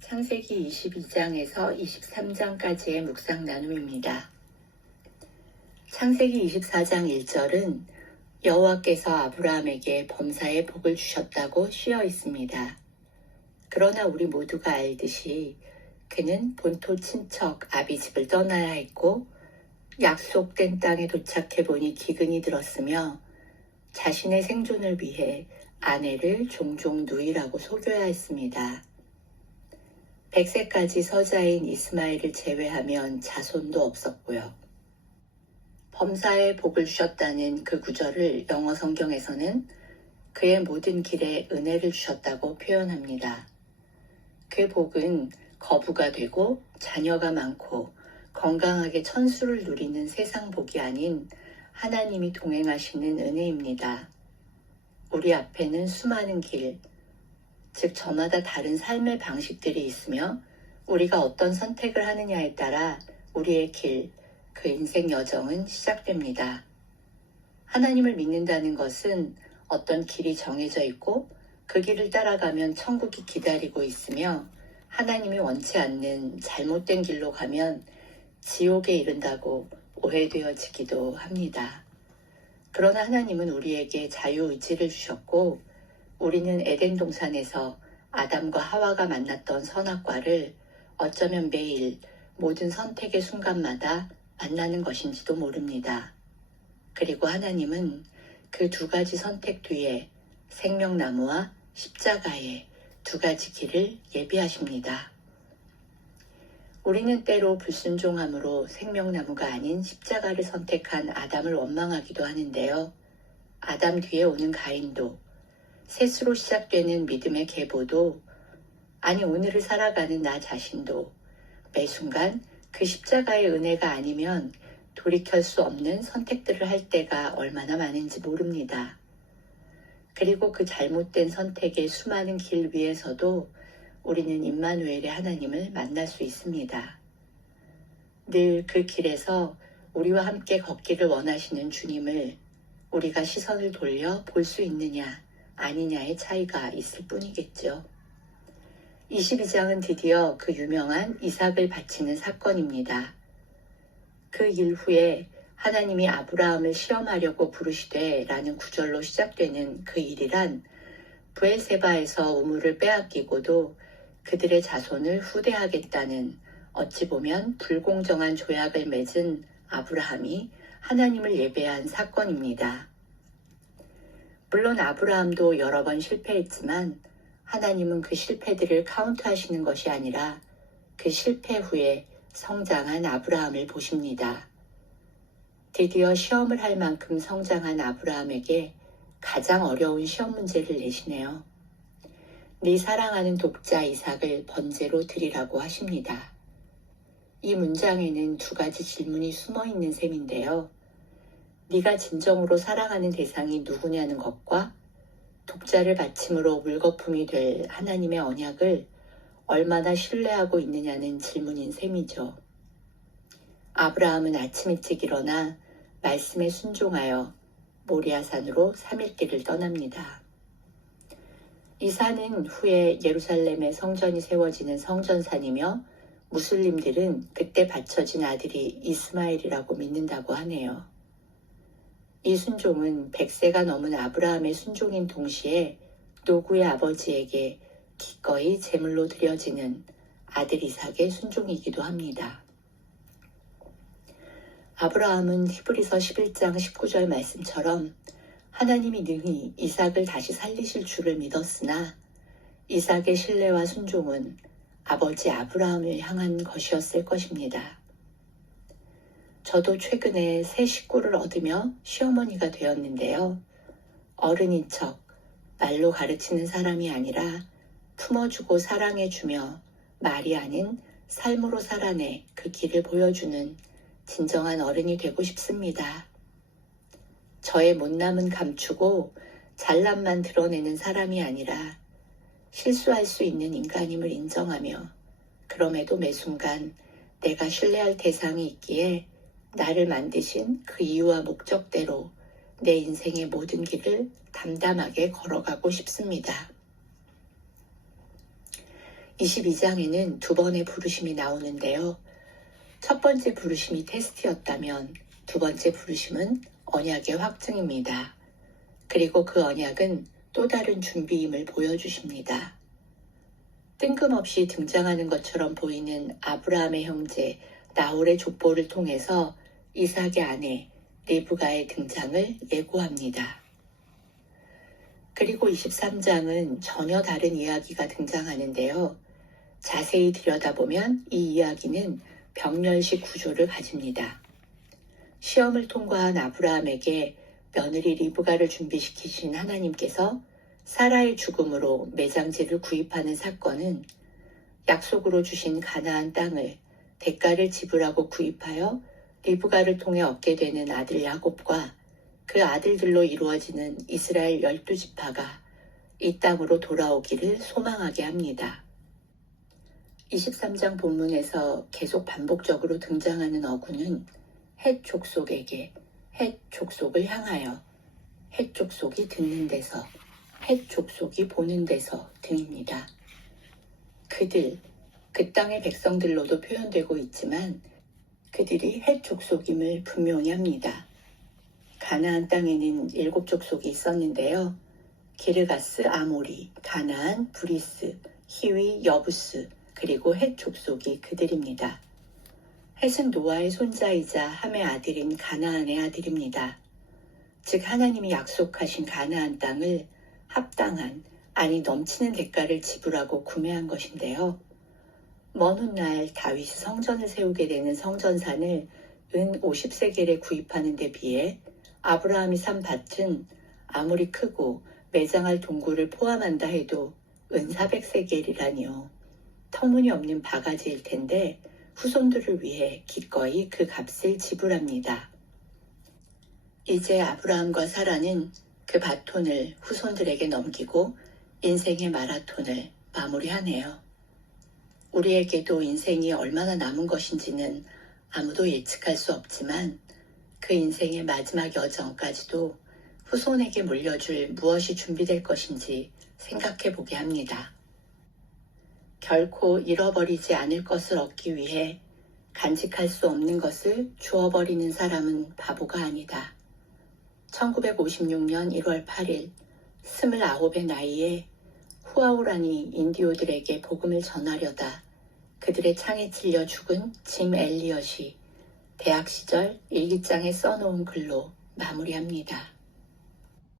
창세기 22장에서 23장까지의 묵상 나눔입니다. 창세기 24장 1절은 여호와께서 아브라함에게 범사에 복을 주셨다고 쓰여 있습니다. 그러나 우리 모두가 알듯이 그는 본토 친척 아비집을 떠나야 했고 약속된 땅에 도착해 보니 기근이 들었으며 자신의 생존을 위해 아내를 종종 누이라고 속여야 했습니다. 100세까지 서자인 이스마엘을 제외하면 자손도 없었고요. 범사에 복을 주셨다는 그 구절을 영어 성경에서는 그의 모든 길에 은혜를 주셨다고 표현합니다. 그 복은 거부가 되고 자녀가 많고 건강하게 천수를 누리는 세상 복이 아닌 하나님이 동행하시는 은혜입니다. 우리 앞에는 수많은 길, 즉 저마다 다른 삶의 방식들이 있으며 우리가 어떤 선택을 하느냐에 따라 우리의 길, 그 인생 여정은 시작됩니다. 하나님을 믿는다는 것은 어떤 길이 정해져 있고 그 길을 따라가면 천국이 기다리고 있으며 하나님이 원치 않는 잘못된 길로 가면 지옥에 이른다고 오해되어지기도 합니다. 그러나 하나님은 우리에게 자유의지를 주셨고 우리는 에덴 동산에서 아담과 하와가 만났던 선악과를 어쩌면 매일 모든 선택의 순간마다 만나는 것인지도 모릅니다. 그리고 하나님은 그 두 가지 선택 뒤에 생명나무와 십자가의 두 가지 길을 예비하십니다. 우리는 때로 불순종함으로 생명나무가 아닌 십자가를 선택한 아담을 원망하기도 하는데요. 아담 뒤에 오는 가인도, 셋으로 시작되는 믿음의 계보도, 아니 오늘을 살아가는 나 자신도 매 순간 그 십자가의 은혜가 아니면 돌이킬 수 없는 선택들을 할 때가 얼마나 많은지 모릅니다. 그리고 그 잘못된 선택의 수많은 길 위에서도 우리는 임마누엘의 하나님을 만날 수 있습니다. 늘 그 길에서 우리와 함께 걷기를 원하시는 주님을 우리가 시선을 돌려 볼 수 있느냐 아니냐의 차이가 있을 뿐이겠죠. 22장은 드디어 그 유명한 이삭을 바치는 사건입니다. 그 일 후에 하나님이 아브라함을 시험하려고 부르시되 라는 구절로 시작되는 그 일이란 브엘세바에서 우물을 빼앗기고도 그들의 자손을 후대하겠다는 어찌 보면 불공정한 조약을 맺은 아브라함이 하나님을 예배한 사건입니다. 물론 아브라함도 여러 번 실패했지만 하나님은 그 실패들을 카운트하시는 것이 아니라 그 실패 후에 성장한 아브라함을 보십니다. 드디어 시험을 할 만큼 성장한 아브라함에게 가장 어려운 시험 문제를 내시네요. 네 사랑하는 독자 이삭을 번제로 드리라고 하십니다. 이 문장에는 두 가지 질문이 숨어 있는 셈인데요. 네가 진정으로 사랑하는 대상이 누구냐는 것과 독자를 바침으로 물거품이 될 하나님의 언약을 얼마나 신뢰하고 있느냐는 질문인 셈이죠. 아브라함은 아침 일찍 일어나 말씀에 순종하여 모리아산으로 3일길을 떠납니다. 이 산은 후에 예루살렘의 성전이 세워지는 성전산이며 무슬림들은 그때 바쳐진 아들이 이스마엘이라고 믿는다고 하네요. 이 순종은 100세가 넘은 아브라함의 순종인 동시에 노구의 아버지에게 기꺼이 제물로 드려지는 아들 이삭의 순종이기도 합니다. 아브라함은 히브리서 11장 19절 말씀처럼 하나님이 능히 이삭을 다시 살리실 줄을 믿었으나 이삭의 신뢰와 순종은 아버지 아브라함을 향한 것이었을 것입니다. 저도 최근에 새 식구를 얻으며 시어머니가 되었는데요. 어른인 척 말로 가르치는 사람이 아니라 품어주고 사랑해주며 말이 아닌 삶으로 살아내 그 길을 보여주는 진정한 어른이 되고 싶습니다. 저의 못남은 감추고 잘남만 드러내는 사람이 아니라 실수할 수 있는 인간임을 인정하며 그럼에도 매 순간 내가 신뢰할 대상이 있기에 나를 만드신 그 이유와 목적대로 내 인생의 모든 길을 담담하게 걸어가고 싶습니다. 22장에는 두 번의 부르심이 나오는데요. 첫 번째 부르심이 테스트였다면 두 번째 부르심은 언약의 확증입니다. 그리고 그 언약은 또 다른 준비임을 보여주십니다. 뜬금없이 등장하는 것처럼 보이는 아브라함의 형제 나홀의 족보를 통해서 이삭의 아내 리브가의 등장을 예고합니다. 그리고 23장은 전혀 다른 이야기가 등장하는데요. 자세히 들여다보면 이 이야기는 병렬식 구조를 가집니다. 시험을 통과한 아브라함에게 며느리 리브가를 준비시키신 하나님께서 사라의 죽음으로 매장지를 구입하는 사건은 약속으로 주신 가나안 땅을 대가를 지불하고 구입하여 리브가를 통해 얻게 되는 아들 야곱과 그 아들들로 이루어지는 이스라엘 12지파가 이 땅으로 돌아오기를 소망하게 합니다. 23장 본문에서 계속 반복적으로 등장하는 어구는 헷 족속에게, 헷 족속을 향하여, 헷 족속이 듣는 데서, 헷 족속이 보는 데서 등입니다. 그들, 그 땅의 백성들로도 표현되고 있지만 그들이 헷 족속임을 분명히 합니다. 가나안 땅에는 7족속이 있었는데요. 기르가스, 아모리, 가나안, 브리스, 히위, 여부스, 그리고 헷 족속이 그들입니다. 헷은 노아의 손자이자 함의 아들인 가나안의 아들입니다. 즉 하나님이 약속하신 가나안 땅을 합당한, 아니 넘치는 대가를 지불하고 구매한 것인데요. 먼 훗날 다윗이 성전을 세우게 되는 성전산을 은 50세겔에 구입하는 데 비해 아브라함이 산 밭은 아무리 크고 매장할 동굴을 포함한다 해도 은 400세겔이라니요. 터무니없는 바가지일 텐데 후손들을 위해 기꺼이 그 값을 지불합니다. 이제 아브라함과 사라는 그 바톤을 후손들에게 넘기고 인생의 마라톤을 마무리하네요. 우리에게도 인생이 얼마나 남은 것인지는 아무도 예측할 수 없지만 그 인생의 마지막 여정까지도 후손에게 물려줄 무엇이 준비될 것인지 생각해 보게 합니다. 결코 잃어버리지 않을 것을 얻기 위해 간직할 수 없는 것을 주워버리는 사람은 바보가 아니다. 1956년 1월 8일 29의 나이에 후아우라니 인디오들에게 복음을 전하려다 그들의 창에 찔려 죽은 짐 엘리엇이 대학 시절 일기장에 써놓은 글로 마무리합니다.